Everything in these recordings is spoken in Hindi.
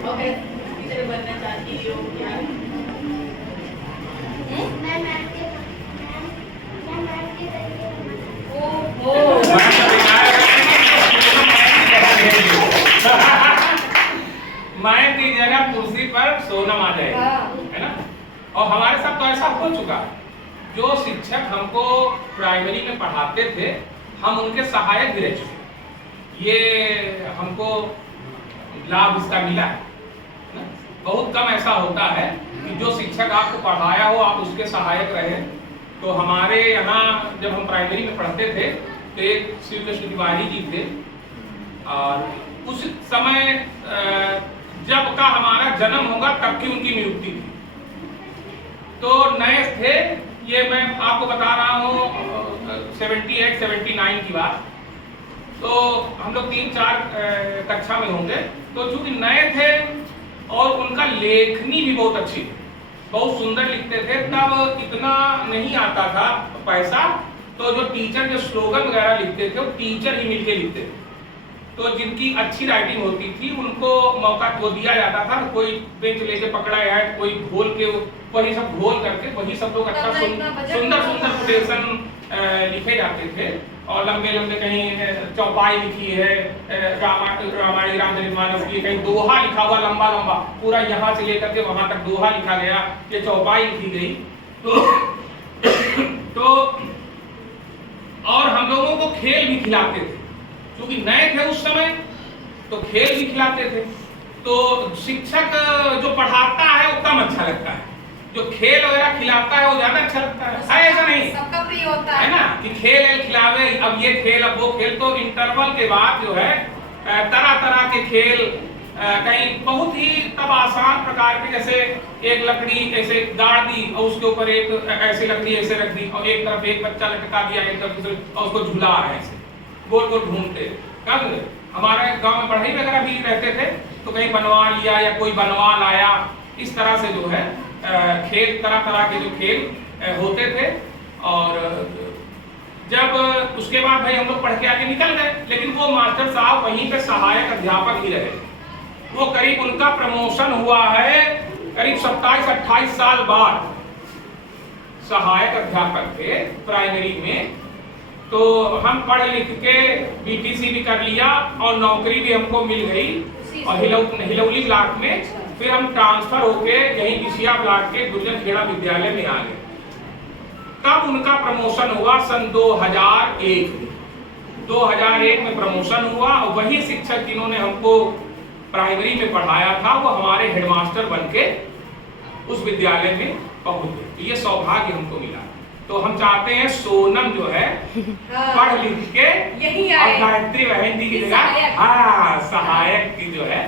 ओके, टीचर बनना चाहती हो क्या? मैं मैम के ओहो, मैम की जगह कुर्सी पर सोनम आ जाएगी, है ना। और हमारे साथ तो ऐसा हो चुका है, जो शिक्षक हमको प्राइमरी में पढ़ाते थे हम उनके सहायक भी रह चुके। ये हमको लाभ इसका मिला है ना? बहुत कम ऐसा होता है कि जो शिक्षक आपको पढ़ाया हो आप उसके सहायक रहे। तो हमारे यहाँ जब हम प्राइमरी में पढ़ते थे तो एक श्री कृष्ण तिवारी जी थे, और उस समय जब का हमारा जन्म होगा तब की उनकी नियुक्ति थी। तो नए थे, ये मैं आपको बता रहा हूँ 78-79 की बात। तो हम लोग 3-4 कक्षा में होंगे। तो चूंकि नए थे और उनका लेखनी भी बहुत अच्छी थी, बहुत सुंदर लिखते थे। तब इतना नहीं आता था पैसा, तो जो टीचर जो स्लोगन वगैरह लिखते थे वो टीचर ही मिलके लिखते थे। तो जिनकी अच्छी राइटिंग होती थी उनको मौका वो दिया जाता था। कोई बेंच लेके पकड़ा है, कोई घोल के वही सब घोल करके वही सब लोग अच्छा सुंदर सुंदर कोटेशन लिखे जाते थे। और लंबे लंबे कहीं चौपाई लिखी है रामायण रामचरितमानस की, कहीं दोहा लिखा हुआ लंबा लंबा पूरा यहाँ से लेकर के वहां तक दोहा लिखा गया, ये चौपाई लिखी गई। तो और हम लोगों को खेल भी खिलाते थे, क्योंकि नए थे उस समय, तो खेल भी खिलाते थे। तो शिक्षक जो पढ़ाता है वो कम अच्छा लगता है, जो खेल वगैरह खिलाता है वो ज्यादा अच्छा लगता है। ऐसा नहीं सबका प्रिय होता है ना कि खेल खिलावे, अब ये खेल अब वो खेल। तो इंटरवल के बाद जो है तरह तरह के खेल, कहीं बहुत ही तब आसान प्रकार के, जैसे एक लकड़ी ऐसे गाड़ दी और उसके ऊपर एक ऐसी लकड़ी ऐसे रख दी और एक तरफ एक बच्चा लटका दिया, एक तरफ दूसरे, और उसको झूला है ऐसे गोल गोल घूमते। कब हमारे गांव में बढ़ई वगैरह भी रहते थे तो कहीं बनवा लिया या कोई बनवा लाया, इस तरह से जो है खेल, तरह तरह के जो खेल होते थे। और जब उसके बाद भाई हम लोग पढ़ के आगे निकल गए, लेकिन वो मास्टर साहब वहीं पे सहायक अध्यापक ही रहे। वो करीब उनका प्रमोशन हुआ है करीब 27-28 साल बाद, सहायक अध्यापक थे प्राइमरी में। तो हम पढ़ लिख के बीटीसी भी कर लिया और नौकरी भी हमको मिल गई और हिलौली ब्लॉक में। फिर हम ट्रांसफर होके यहीं बिसिया ब्लॉक के गुर्जर खेड़ा विद्यालय में आ गए। तब उनका प्रमोशन हुआ सन 2001 में। 2001 में प्रमोशन हुआ और वही शिक्षक जिन्होंने हमको प्राइमरी में पढ़ाया था वो हमारे हेडमास्टर बनके उस विद्यालय में पहुंच गए। ये सौभाग्य हमको मिला। तो हम चाहते हैं सोनम जो है पढ़ लिख के और गायत्री बहन जी की जगह सहायक की जो है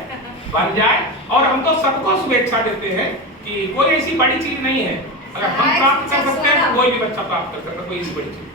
बन जाए। और हम तो सबको शुभेच्छा देते हैं कि कोई ऐसी बड़ी चीज नहीं है, अगर हम प्राप्त कर सकते हैं तो कोई भी बच्चा प्राप्त कर सकता है, कोई ऐसी बड़ी चीज